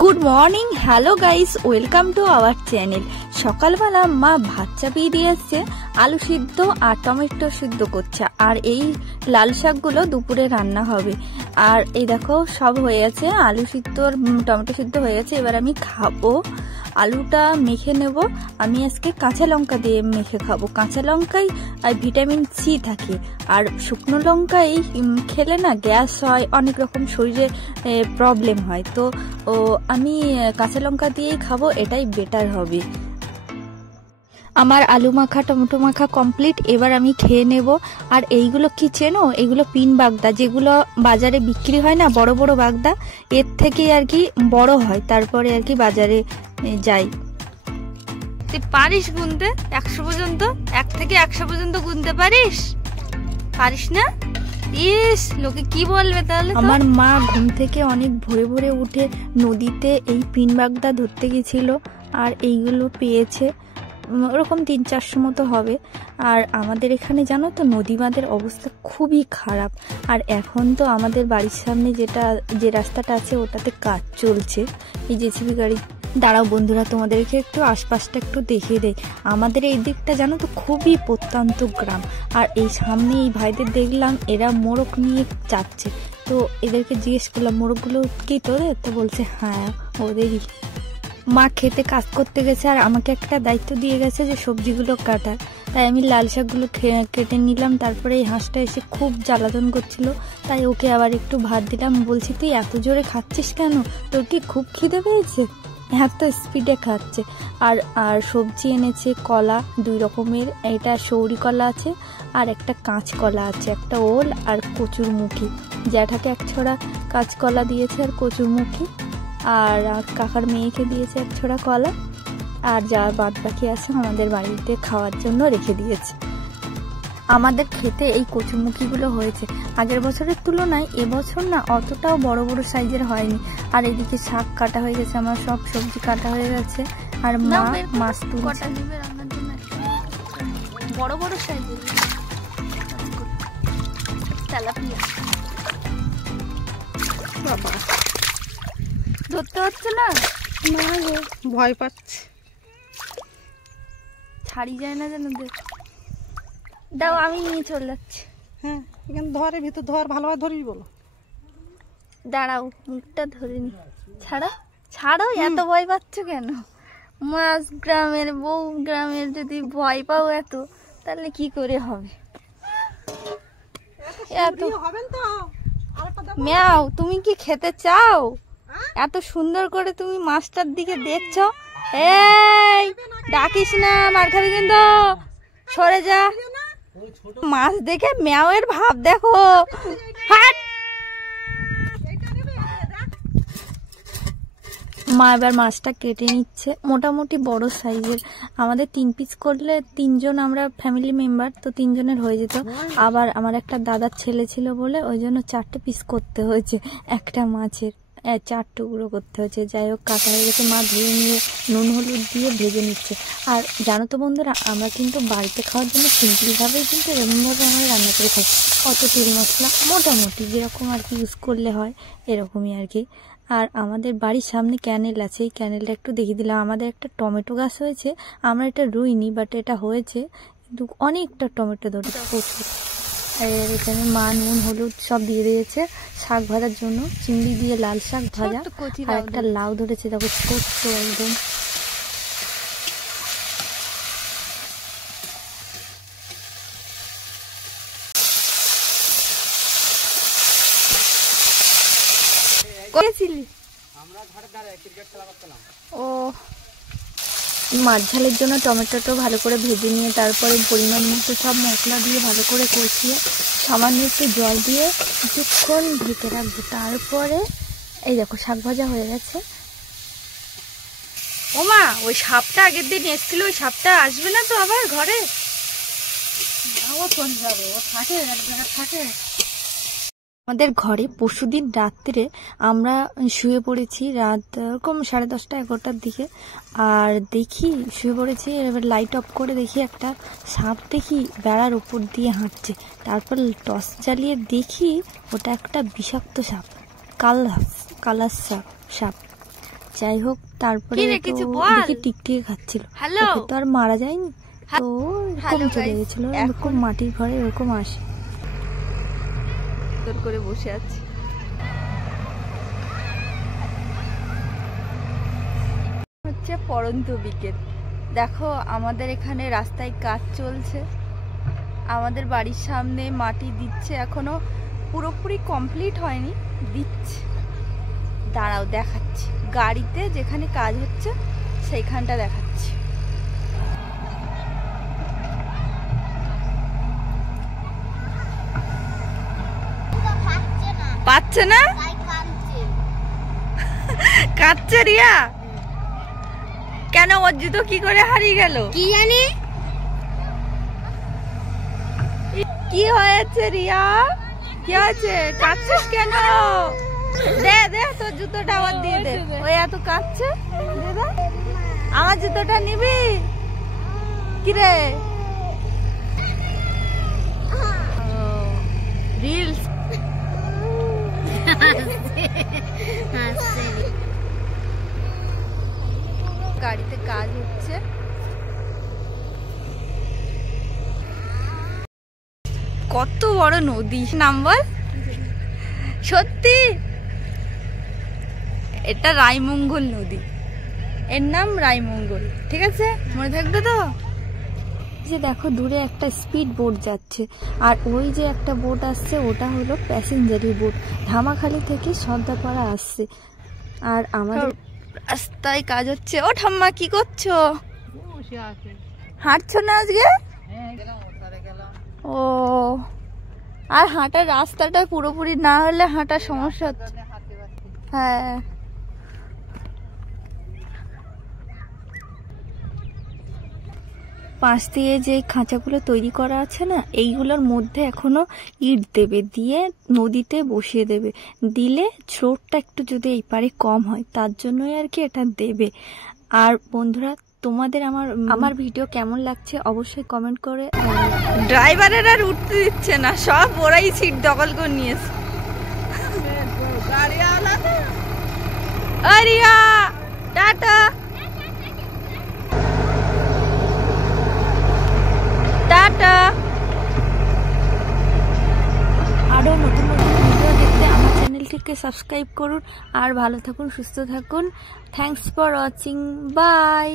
Good morning, hello guys, welcome to our channel. সকালবেলা মা ভাত চাপিয়ে দিয়ে এসছে, আলু সিদ্ধ আর টমেটো সিদ্ধ করছে, আর এই লাল শাকগুলো দুপুরে রান্না হবে। আর এই দেখো সব হয়ে গেছে, আলু সিদ্ধ আর টমেটো সিদ্ধ হয়ে গেছে। এবার আমি খাবো, আলুটা মেখে নেব। আমি আজকে কাঁচা লঙ্কা দিয়ে মেখে খাবো। কাঁচা লঙ্কায় আর ভিটামিন সি থাকে, আর শুকনো লঙ্কায় খেলে না গ্যাস হয়, অনেক রকম শরীরে প্রবলেম হয়। তো আমি কাঁচা লঙ্কা দিয়েই খাবো, এটাই বেটার হবে। আমার আলু মাখা টমেটো মাখা কমপ্লিট। এবার আমি খেয়ে নেব। আর এইগুলো কি চেনো? এগুলো পিন বাগদা, যেগুলো বাজারে বিক্রি হয় না, বড় বড় বাগদা, এর থেকে আর কি বড় হয়, তারপরে আর কি বাজারে যাই। তুই পারিস গুনতে 100 পর্যন্ত? 1 থেকে 100 পর্যন্ত গুনতে পারিস? পারিস না? ইস, লোকে কি বলবে তাহলে? আমার মা ঘুম থেকে অনেক ভোরে ভোরে উঠে নদীতে এই পিন বাগদা ধরতে গেছিল, আর এইগুলো পেয়েছে। ওরকম 300-400 মতো হবে। আর আমাদের এখানে জানো তো, নদী বাঁধের অবস্থা খুবই খারাপ। আর এখন তো আমাদের বাড়ির সামনে যে রাস্তাটা আছে, ওটাতে কাজ চলছে, এই জেসিবি গাড়ি। দাঁড়াও বন্ধুরা, তোমাদেরকে একটু আশপাশটা একটু দেখিয়ে দেয়। আমাদের এই দিকটা জানো তো খুবই প্রত্যন্ত গ্রাম। আর এই সামনে এই ভাইদের দেখলাম, এরা মোরগ নিয়ে যাচ্ছে। তো এদেরকে জিজ্ঞেস করলাম, মোরগগুলো কি তোদের? তো বলছে হ্যাঁ ওদেরই। মা খেতে কাজ করতে গেছে, আর আমাকে একটা দায়িত্ব দিয়ে গেছে যে সবজিগুলো কাটার। তাই আমি লাল শাকগুলো কেটে নিলাম। তারপরে এই হাঁসটা এসে খুব জ্বালাতন করছিল, তাই ওকে আবার একটু ভাত দিলাম। বলছি, তুই এত জোরে খাচ্ছিস কেন? তোর কি খুব খিদে পেয়েছে? এত স্পিডে খাচ্ছে। আর সবজি এনেছে, কলা 2 রকমের। এটা সৌরি কলা আছে, আর একটা কাঁচ কলা আছে, একটা ওল আর কচুরমুখী। জ্যাঠাকে 1 ছড়া কাঁচকলা দিয়েছে আর কচুরমুখী, আর কাকার মেয়েকে দিয়েছে 1 ছড়া কলা। আর যা বাদ বাকি আছে আমাদের বাড়িতে খাওয়ার জন্য রেখে দিয়েছে। আমাদের খেতে এই কচুরমুখীগুলো হয়েছে আগের বছরের তুলনায়। এবছর না অতটাও বড় বড় সাইজের হয়নি। আর এদিকে শাক কাটা হয়ে গেছে, আমার সব সবজি কাটা হয়ে গেছে। আর মা মাছ তুলছে। বড় বড় সাইজের তেলাপিয়া বাবা ধরতে হচ্ছে না, ভয় পাচ্ছে, ছাড়ি যায় না যেন। দাও, আমি নিয়ে চলে যাচ্ছি। হ্যাঁ, এখানে ধরে, ভিতর ধর, ভালোভাবে ধরিস বলো। দাঁড়াও, মুখটা ধরে নি। ছাড়ো, এত ভয় পাচ্ছ কেন? মাছ গ্রামের বউ, গ্রামের যদি ভয় পাও এত, তাহলে কি করে হবে? ম্যাও, তুমি কি খেতে চাও? এত সুন্দর করে তুমি মাছটার দিকে দেখছো। এই ডাকিস না, মার খাবি কিন্তু, সরে যা। মাছ দেখে ম্যাওয়ের ভাব দেখো। হাট! মা এবার মাছটা কেটে নিচ্ছে, মোটামুটি বড় সাইজের। আমাদের 3 পিস করলে 3 জন আমরা ফ্যামিলি মেম্বার, তো 3 জনের হয়ে যেত। আবার আমার একটা দাদার ছেলে ছিল বলে ওই জন্য 4টে পিস করতে হয়েছে। একটা মাছের 4 টুকরো করতে হয়েছে। যাই হোক, কাটা হয়ে গেছে, মা ধুয়ে নিয়ে নুন হলুদ দিয়ে ভেজে নিচ্ছে। আর জানো তো বন্ধুরা, আমরা কিন্তু বাড়িতে খাওয়ার জন্য সিম্পলভাবেই কিন্তু এরকমভাবে আমরা রান্না করে খাই। অত তেল মশলা মোটামুটি যেরকম আর কি ইউজ করলে হয়, এরকমই আর কি। আর আমাদের বাড়ির সামনে ক্যানেল আছে, এই ক্যানেলটা একটু দেখিয়ে দিলাম। আমাদের একটা টমেটো গাছ হয়েছে, আমরা এটা রুইনি, বাট এটা হয়েছে, কিন্তু অনেকটা টমেটো ধরেছে, প্রচুর। আর এখানে মা নুন হলুদ সব দিয়ে দিয়েছে শাক ভাজার জন্য। চিংড়ি দিয়ে লাল শাক ভাজা, আর একটা লাউ ধরেছে, দেখো ছোট্ট একদম। ও মাছ ঝালের জন্য টমেটোটা ভালো করে ভেজে নিয়ে, তারপরে পরিমাণ মতো সব মশলা দিয়ে ভালো করে কষিয়ে সামান্য একটু জল দিয়ে কিছুক্ষণ ঢেকে রাখবো। তারপরে এই দেখো শাক ভাজা হয়ে গেছে। ওমা, ওই সাপটা আগের দিন এসেছিল, ওই সাপটা আসবে না তো আবার ঘরে? ও চলে যাবে, ও থাকে এক জায়গায় থাকে। আমাদের ঘরে পরশুদিন রাত্রে আমরা শুয়ে পড়েছি, রাত এরকম 10:30-11টার দিকে। আর দেখি শুয়ে পড়েছি, এবার লাইট অফ করে দেখি একটা সাপ, দেখি বেড়ার উপর দিয়ে হাঁটছে। তারপর টর্চ জ্বালিয়ে দেখি ওটা একটা বিষাক্ত সাপ, কালাস সাপ। যাই হোক, তারপরে দেখি টিকটিকি খাচ্ছিল, তো আর মারা যায়নি, তো এরকম চলে গেছিল। এরকম মাটির ঘরে এরকম আসে। করে বসে আছি, হচ্ছে পড়ন্ত বিকেল। দেখো আমাদের এখানে রাস্তায় কাজ চলছে, আমাদের বাড়ির সামনে মাটি দিচ্ছে, এখনো পুরোপুরি কমপ্লিট হয়নি, দিচ্ছে। দাঁড়াও দেখাচ্ছি, গাড়িতে যেখানে কাজ হচ্ছে সেইখানটা দেখাচ্ছি। পাচ্ছে না, কাঁদছে রিয়া। কেন, ওর জুতো কি করে হারিয়ে গেল কি জানি? কি হয়েছে রিয়া, কি হয়েছে, কাঁদছিস কেন? দে দে তোর জুতোটা আবার দিয়ে দে, ওই এত কাঁদছে। আমার জুতোটা নিবি কিরে? রিলস গাড়িতে কাজ হচ্ছে। কত বড় নদী, নাম বল। সত্যি এটা রায়মঙ্গল নদী, এর নাম রায়মঙ্গল, ঠিক আছে, মনে থাকবে তো। যে দেখো দূরে একটা স্পিড বোট যাচ্ছে, আর ওই যে একটা বোট আসছে ওটা হলো প্যাসেঞ্জারি বোট, ধামাখালি থেকে সর্দারপাড়া আসছে। আর আমাদের রাস্তায় কাজ হচ্ছে। ও ঠাম্মা কি করছো? হাঁটছো না আজকে? ও, আর হাঁটার রাস্তাটা পুরোপুরি না হলে হাঁটার সমস্যা হচ্ছে। হ্যাঁ, পাশ দিয়ে যে খাঁচাগুলো তৈরি করা আছে না, এইগুলোর মধ্যে এখনো ইট দেবে, দিয়ে নদীতে বসিয়ে দেবে, দিলে স্রোতটা একটু যদি এই পারে কম হয়, তার জন্যই আর কি এটা দেবে। আর বন্ধুরা, তোমাদের আমার ভিডিও কেমন লাগছে অবশ্যই কমেন্ট করে। ড্রাইভারের আর উঠতে দিচ্ছে না, সব ওরাই সিট দখল করে নিয়েছে। আরিয়া টাটা টাটা। আরো নতুন নতুন ভিডিও দেখতে আমার চ্যানেলটিকে সাবস্ক্রাইব করুন, আর ভালো থাকুন, সুস্থ থাকুন। Thanks for watching, by.